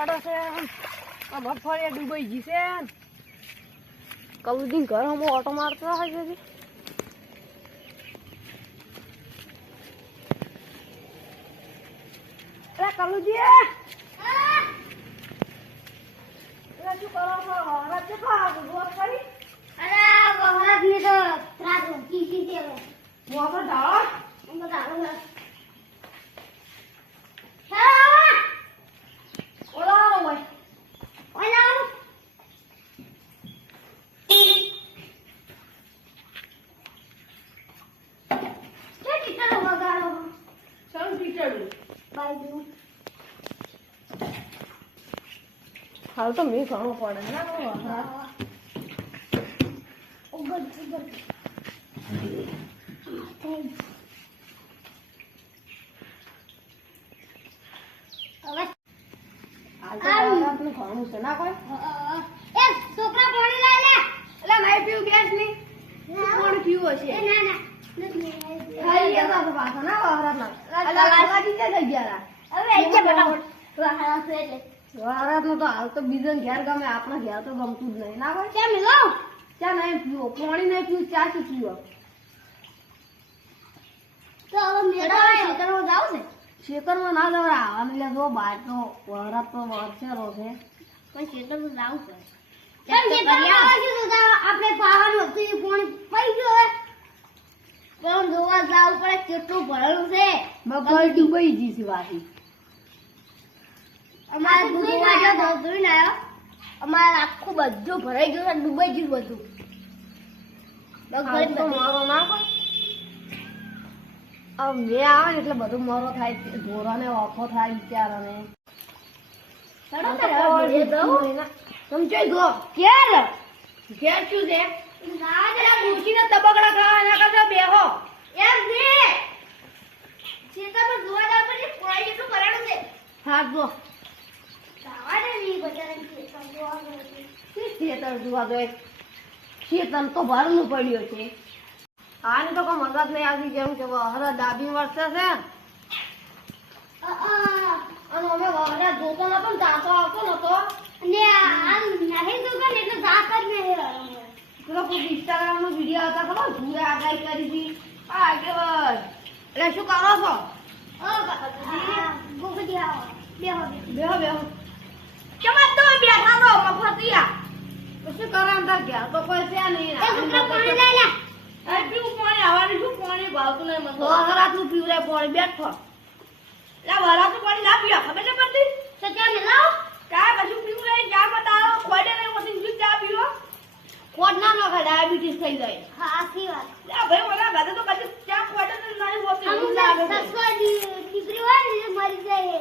પડે છે આ મગફળી ડૂબાઈ ગઈ છે કલુજી ઘર હમ ઓટો મારતો હોય છે અરે કલુજી શું કરો છો રાત છે રોજ કરી અરે બહાર થી તો ત્રાસ કી દે મોકો ડાળ હું ડાળ હાલ તો મેં ઘણો પડે ના ઘણું છે ના કોઈ છોકરા પાણી લાય લે એટલે નહીં પીવું ગેસ ની પાણી પીવું હશે ના ના ખાઈ ગયા તો પાછા ના વહરા ના લાલાજી કે થઈ ગયા હવે એક ફટાફટ વાહરા છે એટલે વહરા નો તો હાલ તો બીજો ઘેર ગમે આપણા ઘેર તો ગમતું જ નહીં ના કોઈ કેમ લો ચા નહીં પીવો પાણી નહીં પીવું ચા શું પીવો તો હવે મેળા ખેતરમાં જાવ છે ખેતરમાં ના જવરા આવવાનું લે જો બહાર તો વહરા તો વરસેલો છે પણ ખેતરમાં જાવ છે કેમ ખેતરમાં આવશું તો આપણે પાવાનું હતું પાણી પડી ગયો હવે પણ જોવા જાવ પડે કેટલું ભરેલું છે મગફળી ડૂબાઈ ગઈ છે વાથી અમારે જોવા જો જોઈ ને આવ્યો અમારે આખું બધું ભરાઈ ગયું છે ડૂબાઈ ગયું બધું મગફળી તો મારો ના કોઈ મેં આવે ને એટલે બધું મારો થાય ઢોરાને ઓખો થાય બિચારાને સમજાઈ ગયો ક્યારે ઘેર શું છે ના જરા ડૂસીને તબકડા ખાવા એના કરતા બેહો એમ છે ખેતરમાં જોવા જાવ પડે પોઈ જેટલું ભરેલું છે હા જો જાવા દે ની બજારે ખેતર જોવા ગયો ખેતર જોવા ગયે ખેતર તો ભરનું પડ્યો છે આને તો કોઈ મગજ નહીં આવતી કેમ કે વહરા દાબી વર્ષે છે અને અમે વહરા જોતો નતો ને તાતો આવતો નતો અને આ નહીં દુકાન એટલે જાત જ નહીં પેલો કોઈ ઇન્સ્ટાગ્રામ નો વિડીયો હતા ખબર ભૂરે આગાહી કરી હતી આગળ એટલે શું કરો છો ગોગડી આવો બેહો બેહો બેહો કેમ તો બેઠા નો મફતિયા શું કરે અંદર ઘેર તો કોઈ છે નહીં એ છોકરા પાણી લઈ લે આ પીવું પાણી આવવાનું શું પાણી ભાવતું નહીં મને વરાતું પીવરે પાણી બેઠો એટલે વરાતું પાણી ના પીવા ખબર છે પડતી તો કેમ લાવ કાય પછી પીવરે ચા બતાવો ખોડે નહીં પછી શું ચા પીવો ખોડ ના નો ખાય ડાયાબિટીસ થઈ જાય હા આખી વાત લે ભાઈ મને ગાદે તો કદી ચા ખોડે નહીં હોતી અમુક સસવા દીકરી હોય ને મરી જાય